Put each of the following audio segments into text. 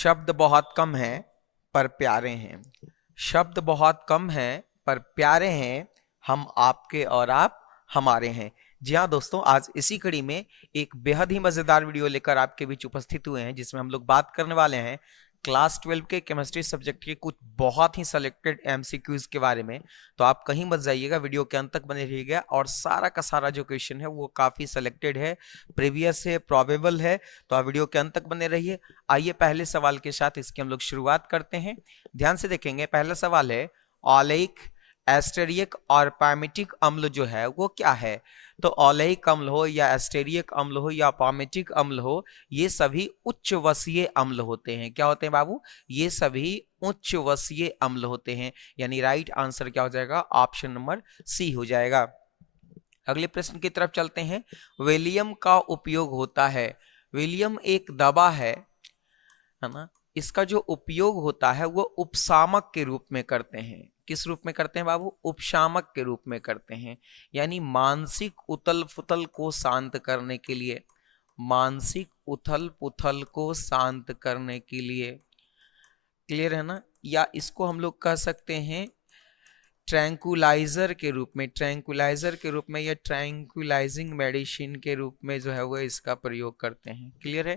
शब्द बहुत कम हैं पर प्यारे हैं। शब्द बहुत कम हैं पर प्यारे हैं। हम आपके और आप हमारे हैं। जी हाँ दोस्तों, आज इसी कड़ी में एक बेहद ही मजेदार वीडियो लेकर आपके बीच उपस्थित हुए हैं, जिसमें हम लोग बात करने वाले हैं क्लास 12 के केमिस्ट्री सब्जेक्ट के कुछ बहुत ही सिलेक्टेड एमसीक्यूज के बारे में। तो आप कहीं मत जाइएगा, वीडियो के अंत तक बने रहिएगा। और सारा का सारा जो क्वेश्चन है वो काफी सिलेक्टेड है, प्रीवियस है, प्रोबेबल है। तो आप वीडियो के अंत तक बने रहिए। आइए पहले सवाल के साथ इसकी हम लोग शुरुआत करते हैं। ध्यान से देखेंगे, पहला सवाल है ऑलेइक, एस्टेरिक और पैमेटिक अम्ल जो है वो क्या है। तो ऑलेइक अम्ल हो या एस्टेरिक अम्ल हो या पैमेटिक अम्ल हो, ये सभी उच्च वसीय अम्ल होते हैं। क्या होते हैं बाबू? ये सभी उच्च वसीय अम्ल होते हैं। यानी राइट आंसर क्या हो जाएगा? ऑप्शन नंबर सी हो जाएगा। अगले प्रश्न की तरफ चलते हैं। विलियम का उपयोग होता है। विलियम एक दवा है ना। इसका जो उपयोग होता है वो उपशामक के रूप में करते हैं। किस रूप में करते हैं बाबू? उपशामक के रूप में करते हैं। यानी मानसिक उथल पुथल को शांत करने के लिए, मानसिक उथल पुथल को शांत करने के लिए। क्लियर है ना? या इसको हम लोग कह सकते हैं ट्रैंकुलाइजर के रूप में, ट्रैंकुलाइजर के रूप में या ट्रैंकुलाइजिंग मेडिसिन के रूप में जो है वो इसका प्रयोग करते हैं। क्लियर है?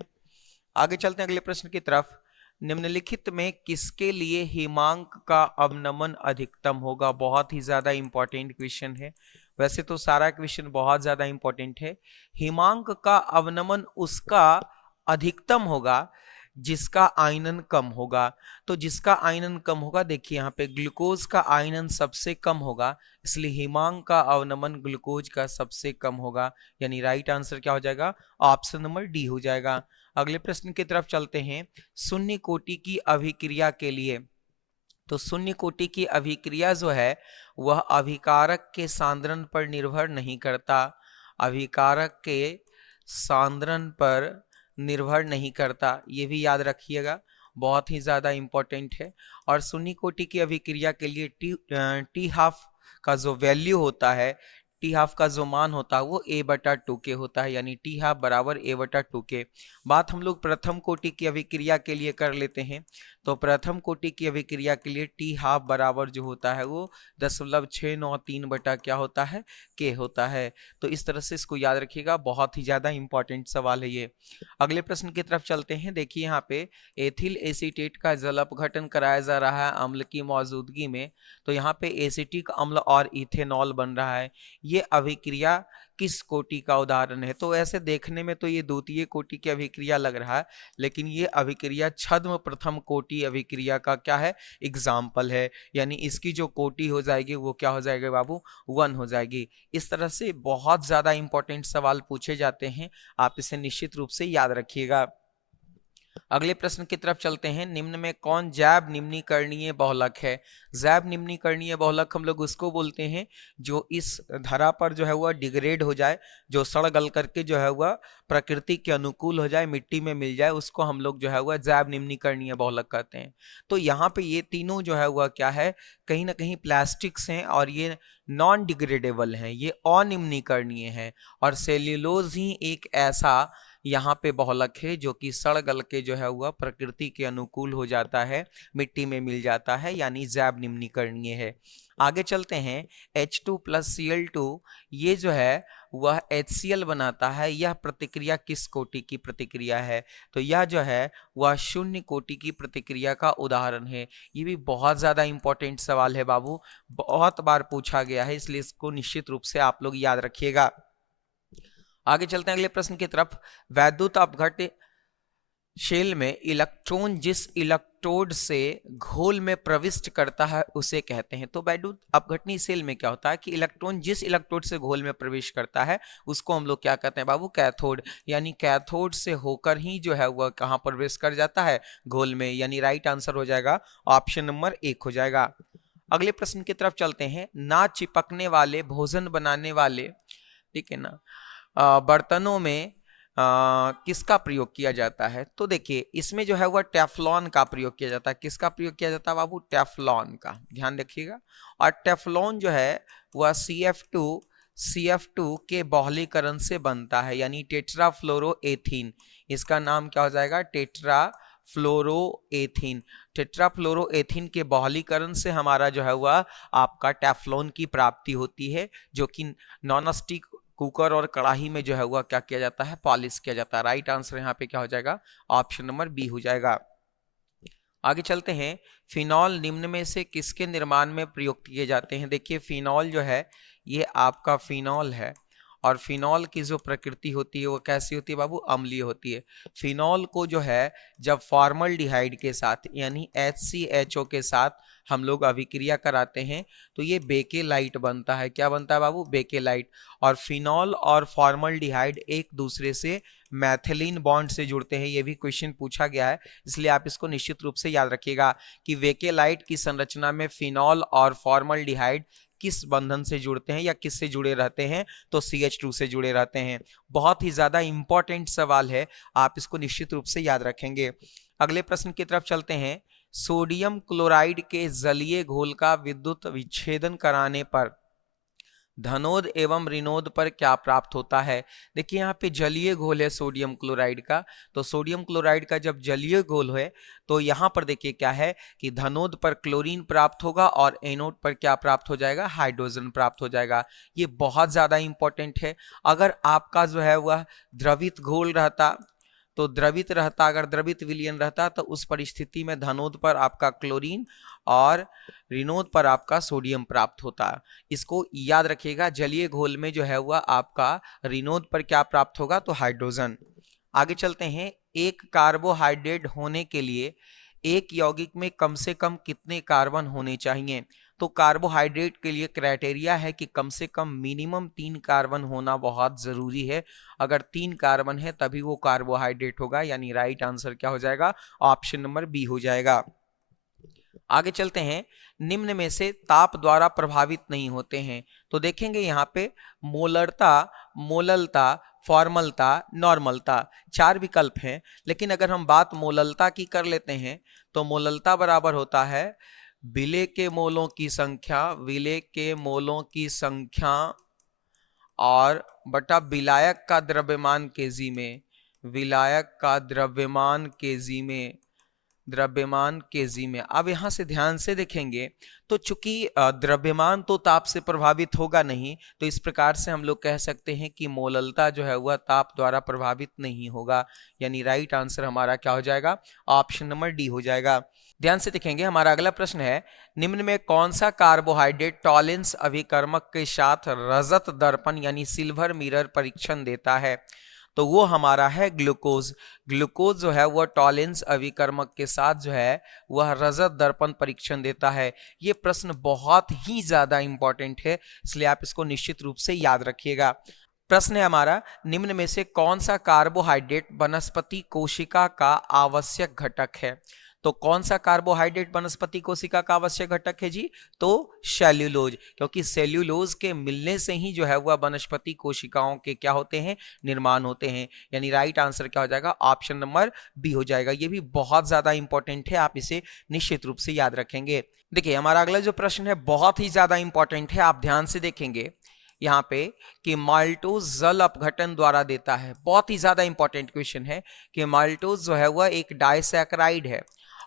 आगे चलते हैं अगले प्रश्न की तरफ। निम्नलिखित में किसके लिए हिमांक का अवनमन अधिकतम होगा? बहुत ही ज्यादा इंपॉर्टेंट क्वेश्चन है। वैसे तो सारा क्वेश्चन बहुत ज्यादा इंपॉर्टेंट है। हिमांक का अवनमन उसका अधिकतम होगा जिसका आयनन कम होगा। तो जिसका आयनन कम होगा, देखिए यहाँ पे ग्लूकोज का आयनन सबसे कम होगा, इसलिए हिमांक का अवनमन ग्लूकोज का सबसे कम होगा। यानी राइट आंसर क्या हो जाएगा? ऑप्शन नंबर डी हो जाएगा। अगले प्रश्न की तरफ चलते हैं। शून्य कोटि की अभिक्रिया के लिए, तो शून्य कोटि की अभिक्रिया जो है वह अभिकारक के सांद्रण पर निर्भर नहीं करता। अभिकारक के सांद्रण पर निर्भर नहीं करता, ये भी याद रखिएगा, बहुत ही ज्यादा इंपॉर्टेंट है। और शून्य कोटि की अभिक्रिया के लिए टी हाफ का जो वैल्यू होता है, टी हाफ का जो मान होता है वो a/2 के होता है। यानी टी हाफ बराबर a/2 के। बात हम लोग प्रथम कोटि की अभिक्रिया के लिए कर लेते हैं। तो प्रथम कोटि की अभिक्रिया के लिए टी हाफ बराबर जो होता है वो 0.693 बटा क्या होता है? के होता है। तो इस तरह से इसको याद रखिएगा, बहुत ही ज्यादा इंपॉर्टेंट सवाल है ये। अगले प्रश्न की तरफ चलते हैं। देखिए यहाँ पे एथिल एसीटेट का जल अपघटन कराया जा रहा है अम्ल की मौजूदगी में। तो यहाँ पे एसिटिक अम्ल और इथेनॉल बन रहा है। ये अभिक्रिया किस कोटि का उदाहरण है? तो ऐसे देखने में तो ये द्वितीय कोटि की अभिक्रिया लग रहा है, लेकिन ये अभिक्रिया छद्म प्रथम कोटि अभिक्रिया का क्या है? एग्जाम्पल है। यानी इसकी जो कोटि हो जाएगी वो क्या हो जाएगी बाबू? 1 हो जाएगी। इस तरह से बहुत ज्यादा इंपॉर्टेंट सवाल पूछे जाते हैं, आप इसे निश्चित रूप से याद रखिएगा। अगले प्रश्न की तरफ चलते हैं। निम्न में कौन जैव निम्नीकरणीय बहुलक है? जैव निम्नीकरणीय बहुलक हम लोग उसको बोलते हैं जो इस धरा पर जो है वह डिग्रेड हो जाए, जो सड़ गल करके जो है वह प्रकृति के अनुकूल हो जाए, मिट्टी में मिल जाए, उसको हम लोग जो है वह जैव निम्नीकरणीय बहुलक कहते हैं। तो यहाँ पे ये तीनों जो है वह क्या है? कहीं ना कहीं प्लास्टिक्स हैं और ये नॉन डिग्रेडेबल हैं, ये अनिम्नीकरणीय है। और सेल्यूलोज ही एक ऐसा यहाँ पे बहुलक है जो कि सड़ गल के जो है वह प्रकृति के अनुकूल हो जाता है, मिट्टी में मिल जाता है, यानी जैव निम्नीकरणीय है। आगे चलते हैं। H2+Cl2 ये जो है वह HCl बनाता है। यह प्रतिक्रिया किस कोटि की प्रतिक्रिया है? तो यह जो है वह शून्य कोटि की प्रतिक्रिया का उदाहरण है। ये भी बहुत ज्यादा इंपॉर्टेंट सवाल है बाबू, बहुत बार पूछा गया है, इसलिए इसको निश्चित रूप से आप लोग याद रखिएगा। आगे चलते हैं अगले प्रश्न की तरफ। वैद्युत अपघट्य शेल में इलेक्ट्रॉन जिस इलेक्ट्रोड से घोल में प्रविष्ट करता है उसे कहते हैं। तो वैद्युत अपघटनी सेल में क्या होता है कि इलेक्ट्रॉन जिस इलेक्ट्रोड से घोल में प्रवेश करता है उसको हम लोग क्या कहते हैं बाबू? कैथोड। यानी कैथोड से होकर ही जो है वह कहाँ प्रवेश कर जाता है? घोल में। यानी राइट आंसर हो जाएगा ऑप्शन नंबर 1 हो जाएगा। अगले प्रश्न की तरफ चलते हैं। ना चिपकने वाले भोजन बनाने वाले, ठीक है ना, बर्तनों में किसका प्रयोग किया जाता है? तो देखिए इसमें जो है वह टेफ्लॉन का प्रयोग किया जाता है। किसका प्रयोग किया जाता है बाबू? टेफ्लॉन का, ध्यान रखिएगा। और टेफ्लॉन जो है वह CF2 के बहुलीकरण से बनता है, यानी टेट्राफ्लोरोएथीन। इसका नाम क्या हो जाएगा? टेट्रा टेट्राफ्लोरोएथीन। टेट्राफ्लोरोएथीन के बहुलीकरण से हमारा जो है वह आपका टेफ्लॉन की प्राप्ति होती है, जो कि नॉन स्टिक कुकर और कढ़ाई में जो है वह क्या किया जाता है, पॉलिश किया जाता है। राइट आंसर यहाँ पे क्या हो जाएगा, ऑप्शन नंबर बी हो जाएगा। आगे चलते हैं, फिनॉल निम्न में से किसके निर्माण में प्रयुक्त किए जाते हैं। देखिए फिनॉल जो है ये आपका फिनॉल है, और फिनॉल की जो प्रकृति होती है वो कैसी होती है बाबू, अम्लीय होती है। फिनॉल को जो है जब फॉर्मल्डिहाइड के साथ यानी HCHO के साथ हम लोग अभिक्रिया कराते हैं तो ये बेकेलाइट बनता है। क्या बनता है बाबू, बेकेलाइट। और फिनॉल और फॉर्मल्डिहाइड एक दूसरे से मैथिलीन बॉन्ड से जुड़ते हैं, ये भी क्वेश्चन पूछा गया है, इसलिए आप इसको निश्चित रूप से याद रखिएगा कि बेकेलाइट की संरचना में फिनॉल और फॉर्मल्डिहाइड किस बंधन से जुड़ते हैं या किस से जुड़े रहते हैं, तो CH2 से जुड़े रहते हैं। बहुत ही ज्यादा इंपॉर्टेंट सवाल है, आप इसको निश्चित रूप से याद रखेंगे। अगले प्रश्न की तरफ चलते हैं, सोडियम क्लोराइड के जलीय घोल का विद्युत विच्छेदन कराने पर धनोद एवं ऋणोद पर क्या प्राप्त होता है। देखिए यहाँ पे जलीय घोल है सोडियम क्लोराइड का, तो सोडियम क्लोराइड का जब जलीय घोल है तो यहाँ पर देखिए क्या है कि धनोद पर क्लोरीन प्राप्त होगा और एनोड पर क्या प्राप्त हो जाएगा, हाइड्रोजन प्राप्त हो जाएगा। ये बहुत ज्यादा इंपॉर्टेंट है। अगर आपका जो है वह द्रवित घोल रहता तो द्रवित रहता, अगर द्रवित विलयन रहता तो उस परिस्थिति में धनोद पर आपका क्लोरीन और ऋणोद पर आपका सोडियम प्राप्त होता। इसको याद रखिएगा, जलीय घोल में जो है वह आपका ऋणोद पर क्या प्राप्त होगा, तो हाइड्रोजन। आगे चलते हैं, एक कार्बोहाइड्रेट होने के लिए एक यौगिक में कम से कम कितने कार्बन होने चाहिए। तो कार्बोहाइड्रेट के लिए क्राइटेरिया है कि कम से कम मिनिमम 3 कार्बन होना बहुत जरूरी है। अगर 3 कार्बन है तभी वो कार्बोहाइड्रेट होगा, यानी राइट आंसर क्या हो जाएगा, ऑप्शन नंबर बी हो जाएगा। आगे चलते हैं, निम्न में से ताप द्वारा प्रभावित नहीं होते हैं। तो देखेंगे यहाँ पे मोलरता, मोललता, फॉर्मलता, नॉर्मलता, 4 विकल्प हैं। लेकिन अगर हम बात मोललता की कर लेते हैं तो मोललता बराबर होता है विलेय के मोलों की संख्या, विलेय के मोलों की संख्या और बटा विलायक का द्रव्यमान केजी में, विलायक का द्रव्यमान केजी में, द्रव्यमान केजी में। अब यहां से ध्यान से देखेंगे तो चूंकि द्रव्यमान तो ताप से प्रभावित होगा नहीं, तो इस प्रकार से हम लोग कह सकते हैं कि मोललता जो है वह ताप द्वारा प्रभावित नहीं होगा, यानी राइट आंसर हमारा क्या हो जाएगा, ऑप्शन नंबर डी हो जाएगा। ध्यान से देखेंगे, हमारा अगला प्रश्न है, निम्न में कौन सा कार्बोहाइड्रेट टॉलेंस अभिकर्मक के साथ रजत दर्पण यानी सिल्वर मिरर परीक्षण देता है। तो वो हमारा है ग्लूकोज। ग्लूकोज जो है वह टॉलेंस अभिकर्मक के साथ जो है वह रजत दर्पण परीक्षण देता है। ये प्रश्न बहुत ही ज्यादा इंपॉर्टेंट है, इसलिए आप इसको निश्चित रूप से याद रखिएगा। प्रश्न है हमारा, निम्न में से कौन सा कार्बोहाइड्रेट वनस्पति कोशिका का आवश्यक घटक है। तो कौन सा कार्बोहाइड्रेट वनस्पति कोशिका का आवश्यक घटक है जी, तो सेल्यूलोज, क्योंकि सेल्यूलोज के मिलने से ही जो है वह वनस्पति कोशिकाओं के क्या होते हैं, निर्माण होते हैं, यानी राइट आंसर क्या हो जाएगा, ऑप्शन नंबर बी हो जाएगा। ये भी बहुत ज्यादा इंपॉर्टेंट है, आप इसे निश्चित रूप से याद रखेंगे। देखिए हमारा अगला जो प्रश्न है बहुत ही ज्यादा इंपॉर्टेंट है, आप ध्यान से देखेंगे यहाँ पे कि माल्टोज जल अपघटन द्वारा देता है। बहुत ही ज्यादा इंपॉर्टेंट क्वेश्चन है कि माल्टोज जो है वह एक डाइसैकेराइड है,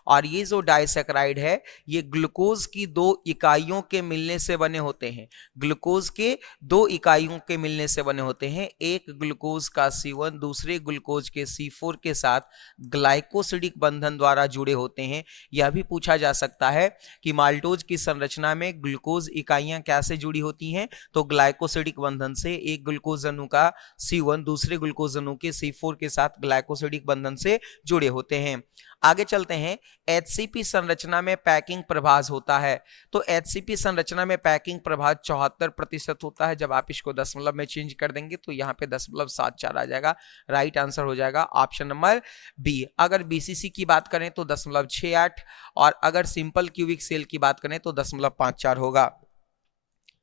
और ये जो डाइसैकेराइड है ये ग्लूकोज की 2 इकाइयों के मिलने से बने होते हैं। ग्लूकोज के 2 इकाइयों के मिलने से बने होते हैं, एक ग्लूकोज का C1 दूसरे ग्लूकोज के C4 के साथ ग्लाइकोसिडिक बंधन द्वारा जुड़े होते हैं। यह भी पूछा जा सकता है कि माल्टोज की संरचना में ग्लूकोज इकाइयां कैसे जुड़ी होती हैं, तो ग्लाइकोसिडिक बंधन से। एक ग्लूकोज अणु का C1 दूसरे ग्लूकोज अणु के C4 के साथ ग्लाइकोसिडिक बंधन से जुड़े होते हैं। आगे चलते हैं, HCP संरचना में पैकिंग प्रभाज होता है। तो HCP संरचना में पैकिंग प्रभाज 74% होता है। जब आप इसको दशमलव में चेंज कर देंगे तो यहाँ पे 0.74 आ जाएगा, राइट आंसर हो जाएगा ऑप्शन नंबर बी। अगर BCC की बात करें तो 0.68, और अगर सिंपल क्यूबिक सेल की बात करें तो 0.54 होगा।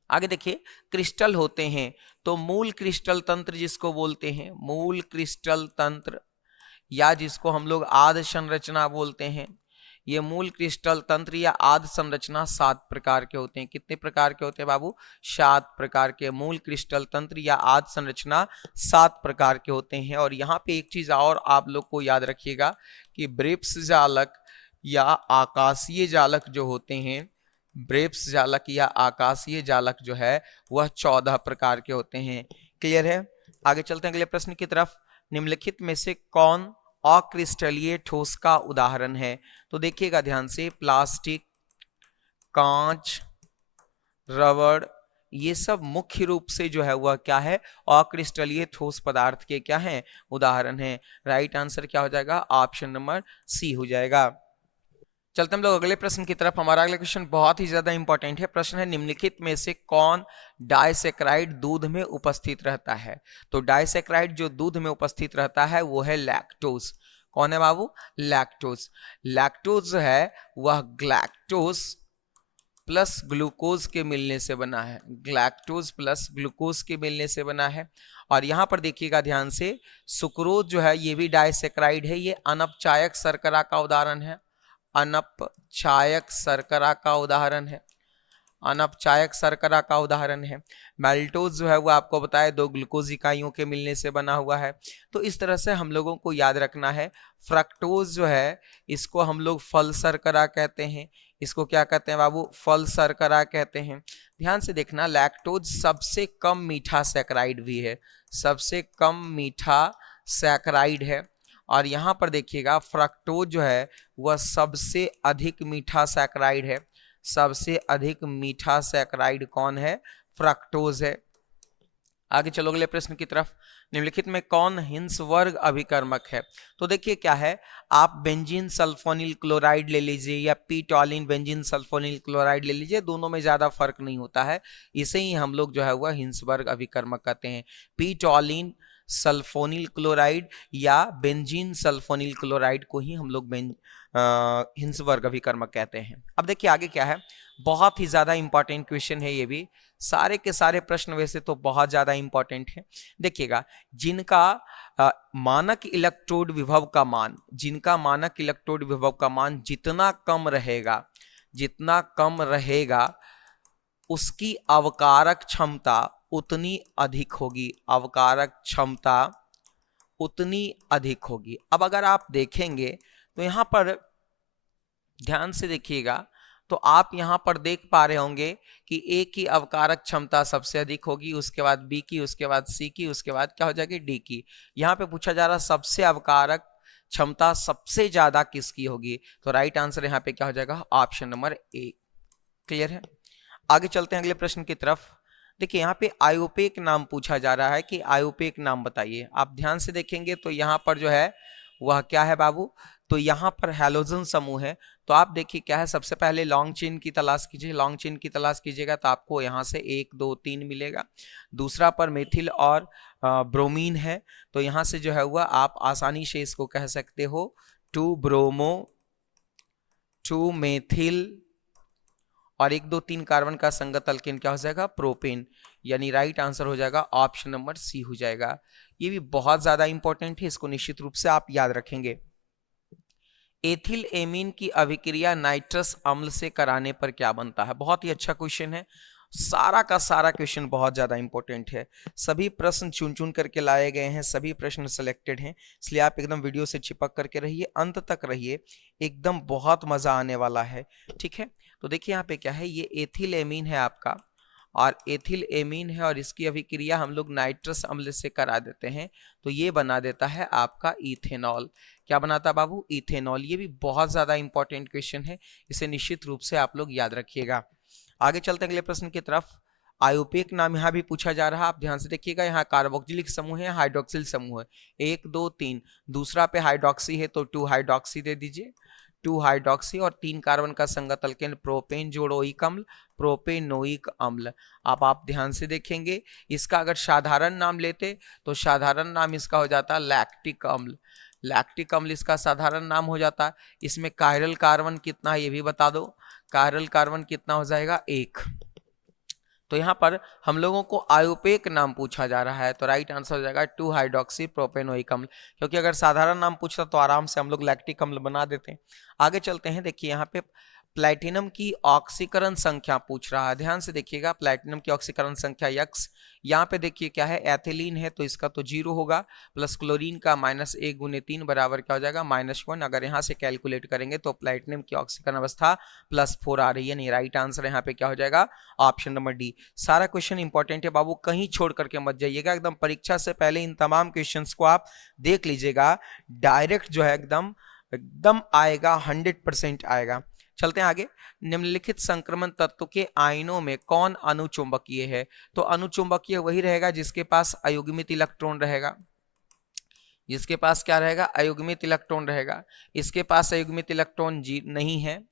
आगे देखिए, क्रिस्टल होते हैं, तो मूल क्रिस्टल तंत्र जिसको बोलते हैं, मूल क्रिस्टल तंत्र या जिसको हम लोग आध संरचना बोलते हैं, ये मूल क्रिस्टल तंत्र या आदि संरचना 7 प्रकार के होते हैं। कितने प्रकार के होते हैं बाबू? 7 प्रकार के मूल क्रिस्टल तंत्र या आदि संरचना 7 प्रकार के होते हैं। और यहाँ पे एक चीज और आप लोग को याद रखिएगा कि ब्रेप्स जालक या आकाशीय जालक जो होते हैं, ब्रेप्स जालक या आकाशीय जालक जो है वह 14 प्रकार के होते हैं। क्लियर है? आगे चलते हैं अगले प्रश्न की तरफ। निम्नलिखित में से कौन अक्रिस्टलीय ठोस का उदाहरण है? तो देखिएगा ध्यान से, प्लास्टिक, कांच, रबड़, ये सब मुख्य रूप से जो है वह क्या है? अक्रिस्टलीय ठोस पदार्थ के क्या है? उदाहरण है। राइट आंसर क्या हो जाएगा? ऑप्शन नंबर सी हो जाएगा। चलते हम लोग अगले प्रश्न की तरफ। हमारा अगला क्वेश्चन बहुत ही ज्यादा इंपॉर्टेंट है। प्रश्न है, निम्नलिखित में से कौन डाइसैकेराइड दूध में उपस्थित रहता है? तो डाइसैकेराइड जो दूध में उपस्थित रहता है वो है लैक्टोज। कौन है बाबू? लैक्टोज। लैक्टोज जो है वह ग्लैक्टोज प्लस ग्लूकोज के मिलने से बना है। ग्लैक्टोज प्लस ग्लूकोज के मिलने से बना है। और यहां पर देखिएगा ध्यान से, सुक्रोज जो है ये भी डाइसैकेराइड है। ये अनपचायक शर्करा का उदाहरण है। अनपचायक शर्करा का उदाहरण है। अनपचायक शर्करा का उदाहरण है। मैल्टोज जो है वो आपको बताया 2 ग्लूकोज इकाइयों के मिलने से बना हुआ है। तो इस तरह से हम लोगों को याद रखना है। फ्रक्टोज जो है इसको हम लोग फल शर्करा कहते हैं। इसको क्या कहते हैं बाबू? फल शर्करा कहते हैं। ध्यान से देखना, लैक्टोज सबसे कम मीठा सैकराइड भी है। सबसे कम मीठा सैकराइड है। और यहां पर देखिएगा फ्रक्टोज जो है वह सबसे अधिक मीठा सैकराइड है। सबसे अधिक मीठा सैकराइड कौन है? फ्रक्टोज है। आगे चलो अगले प्रश्न की तरफ। निम्नलिखित में कौन हिंस वर्ग अभिकर्मक है? तो देखिए क्या है, आप बेंजीन सल्फोनिल क्लोराइड ले लीजिए या पीटोलिन बेंजीन सल्फोनिल क्लोराइड ले लीजिए, दोनों में ज्यादा फर्क नहीं होता है। इसे ही हम लोग जो है वह हिंस वर्ग अभिकर्मक कहते हैं। पीटोलिन सल्फोनिल क्लोराइड या बेंजीन सल्फोनिल क्लोराइड को ही हम लोग हिंस वर्ग अभिकर्मक कहते हैं। अब देखिए आगे क्या है, बहुत ही ज्यादा इंपॉर्टेंट क्वेश्चन है ये भी। सारे के सारे प्रश्न वैसे तो बहुत ज्यादा इंपॉर्टेंट है। देखिएगा, जिनका मानक इलेक्ट्रोड विभव का मान, जिनका मानक इलेक्ट्रोड विभव का मान जितना कम रहेगा, जितना कम रहेगा उसकी अवकारक क्षमता उतनी अधिक होगी। अवकारक क्षमता उतनी अधिक होगी। अब अगर आप देखेंगे तो यहां पर ध्यान से देखिएगा, तो आप यहां पर देख पा रहे होंगे कि ए की अवकारक क्षमता सबसे अधिक होगी, उसके बाद बी की, उसके बाद सी की, उसके बाद क्या हो जाएगी? डी की। यहां पे पूछा जा रहा सबसे अवकारक क्षमता सबसे ज्यादा किसकी होगी? तो राइट आंसर यहां पे क्या हो जाएगा? Option number A. क्लियर है? आगे चलते हैं अगले प्रश्न की तरफ। देखिए यहाँ पे आयोपेक नाम पूछा जा रहा है कि आयोपेक नाम बताइए। आप ध्यान से देखेंगे तो यहाँ पर जो है वह क्या है बाबू? तो यहाँ पर हैलोजन समूह है। तो आप देखिए क्या है, सबसे पहले लॉन्ग चेन की तलाश कीजिए। लॉन्ग चेन की तलाश कीजिएगा तो आपको यहाँ से 1 2 3 मिलेगा। दूसरा पर मेथिल और ब्रोमीन है। तो यहाँ से जो है वह आप आसानी से इसको कह सकते हो 2 ब्रोमो 2 मेथिल और 1 2 3 कार्बन का संगत अल्केन क्या हो जाएगा? प्रोपेन। यानी राइट आंसर हो जाएगा ऑप्शन नंबर सी हो जाएगा। ये भी बहुत ज्यादा इंपॉर्टेंट है, इसको निश्चित रूप से आप याद रखेंगे। एथिल एमीन की अभिक्रिया नाइट्रस अम्ल से कराने पर क्या बनता है? बहुत ही अच्छा क्वेश्चन है। सारा का सारा क्वेश्चन बहुत ज्यादा इंपॉर्टेंट है। सभी प्रश्न चुन चुन करके लाए गए हैं, सभी प्रश्न सिलेक्टेड हैं, इसलिए आप एकदम वीडियो से चिपक करके रहिए, अंत तक रहिए, एकदम बहुत मजा आने वाला है। ठीक है, तो देखिए यहाँ पे क्या है, ये एथिल एमीन है आपका, और एथिल एमीन है और इसकी अभिक्रिया हम लोग नाइट्रस अम्ल से करा देते हैं तो ये बना देता है आपका इथेनॉल। क्या बनाता है बाबू? इथेनॉल। ये भी बहुत ज्यादा इंपॉर्टेंट क्वेश्चन है, इसे निश्चित रूप से आप लोग याद रखिएगा। आगे चलते हैं अगले प्रश्न की तरफ। आयोपेक नाम यहाँ भी पूछा जा रहा है, आप ध्यान से देखिएगा। यहाँ कार्बोक्सिलिक समूह है, हाइड्रोक्सिल समूह है, 1 2 3। दूसरा पे हाइड्रोक्सी है तो 2 हाइड्रोक्सी दे दीजिए, 2 हाइड्रोक्सी और 3 कार्बन का संगत अल्केन प्रोपेन जोड़ोइक अम्ल, प्रोपेनोइक अम्ल। आप ध्यान से देखेंगे, इसका अगर साधारण नाम लेते तो साधारण नाम इसका हो जाता लैक्टिक अम्ल। लैक्टिक अम्ल इसका साधारण नाम हो जाता है। इसमें कायरल कार्बन कितना है ये भी बता दो। कायरल कार्बन कितना हो जाएगा? 1। तो यहाँ पर हम लोगों को आयुपेक नाम पूछा जा रहा है, तो राइट आंसर हो जाएगा 2 हाइड्रोक्सी प्रोपेनोइक अम्ल, क्योंकि अगर साधारण नाम पूछता तो आराम से हम लोग लैक्टिक अम्ल बना देते हैं। आगे चलते हैं, देखिए यहाँ पे प्लैटिनम की ऑक्सीकरण संख्या पूछ रहा है, ध्यान से देखिएगा। प्लैटिनम की ऑक्सीकरण संख्या यक्स, यहाँ पे देखिए क्या है, एथिलीन है तो इसका तो 0 होगा, प्लस क्लोरीन का -1 × 3 बराबर क्या हो जाएगा -1। अगर यहाँ से कैलकुलेट करेंगे तो प्लैटिनम की ऑक्सीकरण अवस्था +4 आ रही है, नहीं राइट आंसर यहाँ पे क्या हो जाएगा, ऑप्शन नंबर डी। सारा क्वेश्चन इंपॉर्टेंट है बाबू, कहीं छोड़ करके मत जाइएगा, एकदम परीक्षा से पहले इन तमाम क्वेश्चंस को आप देख लीजिएगा, डायरेक्ट जो है एकदम एकदम आएगा, 100% आएगा। चलते हैं आगे, निम्नलिखित संक्रमण तत्व के आयनों में कौन अनुचुंबकीय है? तो अनुचुंबकीय वही रहेगा जिसके पास अयुग्मित इलेक्ट्रॉन रहेगा, जिसके पास क्या रहेगा, अयुग्मित इलेक्ट्रॉन रहेगा। इसके पास अयुग्मित इलेक्ट्रॉन नहीं है,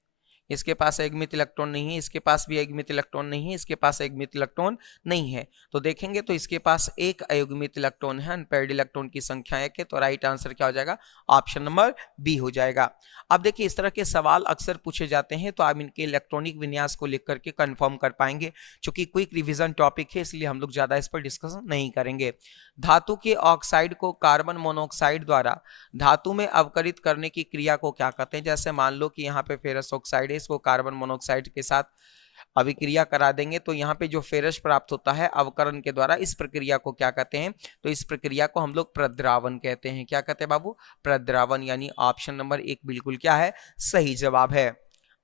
इसके पास अयुग्मित इलेक्ट्रॉन नहीं है, इसके पास भी अयुग्मित इलेक्ट्रॉन नहीं है, इसके पास अयुग्मित इलेक्ट्रॉन नहीं है। तो देखेंगे तो इसके पास एक अयुग्मित इलेक्ट्रॉन है, अनपेयर्ड इलेक्ट्रॉन की संख्या 1 है, तो राइट आंसर क्या हो जाएगा, ऑप्शन नंबर बी हो जाएगा। अब देखिए इस तरह के सवाल अक्सर पूछे जाते हैं, तो आप इनके इलेक्ट्रॉनिक विन्यास को लिख करके कंफर्म कर पाएंगे। चूंकि क्विक रिवीजन टॉपिक है इसलिए हम लोग ज्यादा इस पर डिस्कशन नहीं करेंगे। धातु के ऑक्साइड को कार्बन मोनोऑक्साइड द्वारा धातु में अवकरित करने की क्रिया को क्या कहते हैं? जैसे मान लो कि यहाँ पे फेरस ऑक्साइड है, इसको कार्बन मोनोऑक्साइड के साथ अभिक्रिया करा देंगे तो यहाँ पे जो फेरस प्राप्त होता है अवकरण के द्वारा, इस प्रक्रिया को क्या कहते हैं? तो इस प्रक्रिया को हम लोग प्रद्रावण कहते हैं। क्या कहते हैं बाबू? प्रद्रावण, यानी ऑप्शन नंबर 1 बिल्कुल क्या है, सही जवाब है।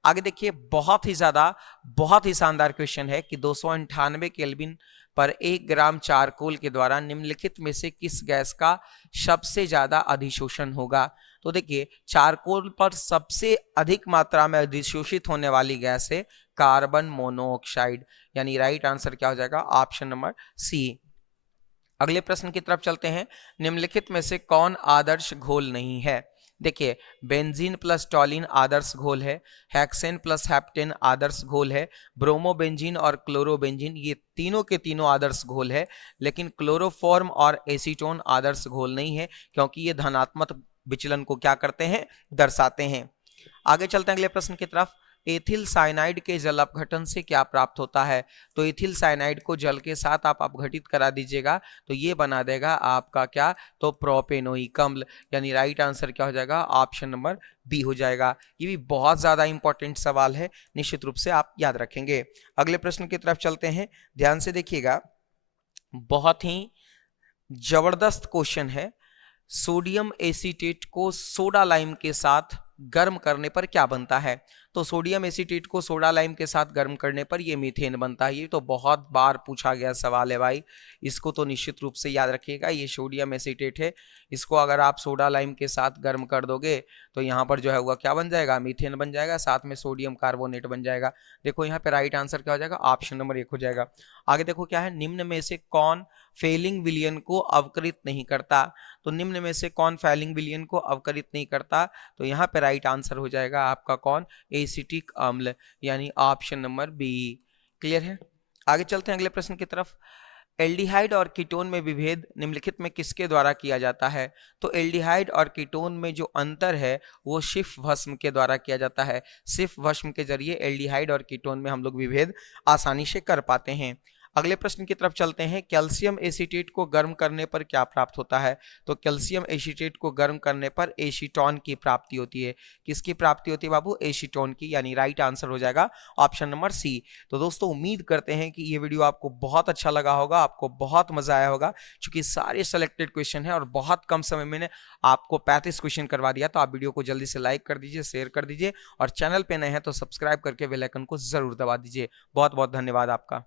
आगे देखिए, बहुत ही शानदार क्वेश्चन है कि 298 केल्विन पर 1 ग्राम चारकोल के द्वारा निम्नलिखित में से किस गैस का सबसे ज्यादा अधिशोषण होगा? तो देखिए चारकोल पर सबसे अधिक मात्रा में अधिशोषित होने वाली गैस है कार्बन मोनोऑक्साइड, यानी राइट आंसर क्या हो जाएगा, ऑप्शन नंबर सी। अगले प्रश्न की तरफ चलते हैं, निम्नलिखित में से कौन आदर्श घोल नहीं है? देखिए बेंजीन प्लस टॉलिन आदर्श घोल है, हेक्सेन प्लस हेप्टेन आदर्श घोल है, ब्रोमोबेंजीन और क्लोरोबेंजीन ये तीनों के तीनों आदर्श घोल है, लेकिन क्लोरोफॉर्म और एसीटोन आदर्श घोल नहीं है, क्योंकि ये धनात्मक विचलन को क्या करते हैं, दर्शाते हैं। आगे चलते हैं अगले प्रश्न की तरफ, एथिल साइनाइड के जल अपघटन से क्या प्राप्त होता है? तो एथिल साइनाइड को जल के साथ आप अपघटित करा दीजिएगा तो ये बना देगा आपका क्या, तो प्रोपेनोइक अम्ल, यानी राइट आंसर क्या हो जाएगा, ऑप्शन नंबर बी हो जाएगा। ये भी बहुत ज्यादा इंपॉर्टेंट सवाल है, निश्चित रूप से आप याद रखेंगे। अगले प्रश्न की तरफ चलते हैं, ध्यान से देखिएगा, बहुत ही जबरदस्त क्वेश्चन है। सोडियम एसीटेट को सोडा लाइम के साथ गर्म करने पर क्या बनता है? तो सोडियम एसीटेट को सोडा लाइम के साथ गर्म करने पर ये मीथेन बनता है। ये तो बहुत बार पूछा गया सवाल है भाई, इसको तो निश्चित रूप से याद रखिएगा। ये सोडियम एसीटेट है, इसको अगर आप सोडा लाइम के साथ गर्म कर दोगे तो यहाँ पर जो है वो क्या बन जाएगा, मीथेन बन जाएगा, साथ में सोडियम कार्बोनेट बन जाएगा। देखो यहाँ पे राइट आंसर क्या हो जाएगा, ऑप्शन नंबर 1 हो जाएगा। आगे देखो क्या है, निम्न में से कौन फेलिंग विलयन को अवकरित नहीं करता? तो निम्न में से कौन फेलिंग विलयन को अवकरित नहीं करता? तो यहाँ पे राइट आंसर हो जाएगा आपका कौन, एसिटिक अम्ल, यानी ऑप्शन नंबर बी। क्लियर है? आगे चलते हैं अगले प्रश्न की तरफ। एल्डिहाइड और कीटोन में विभेद निम्नलिखित में किसके द्वारा किया जाता है? तो एल्डिहाइड और कीटोन में जो अंतर है वो सिर्फ भस्म के द्वारा किया जाता है। सिर्फ भस्म के जरिए एल्डिहाइड और कीटोन में हम लोग विभेद आसानी से कर पाते हैं। अगले प्रश्न की तरफ चलते हैं, कैल्शियम एसीटेट को गर्म करने पर क्या प्राप्त होता है? तो कैल्शियम एसीटेट को गर्म करने पर एसीटोन की प्राप्ति होती है। किसकी प्राप्ति होती है बाबू? एसीटोन की, यानी राइट आंसर हो जाएगा ऑप्शन नंबर सी। तो दोस्तों उम्मीद करते हैं कि ये वीडियो आपको बहुत अच्छा लगा होगा, आपको बहुत मजा आया होगा, क्योंकि सारे सेलेक्टेड क्वेश्चन है और बहुत कम समय में आपको 35 क्वेश्चन करवा दिया। तो आप वीडियो को जल्दी से लाइक कर दीजिए, शेयर कर दीजिए, और चैनल पे नए हैं तो सब्सक्राइब करके बेल आइकन को जरूर दबा दीजिए। बहुत बहुत धन्यवाद आपका।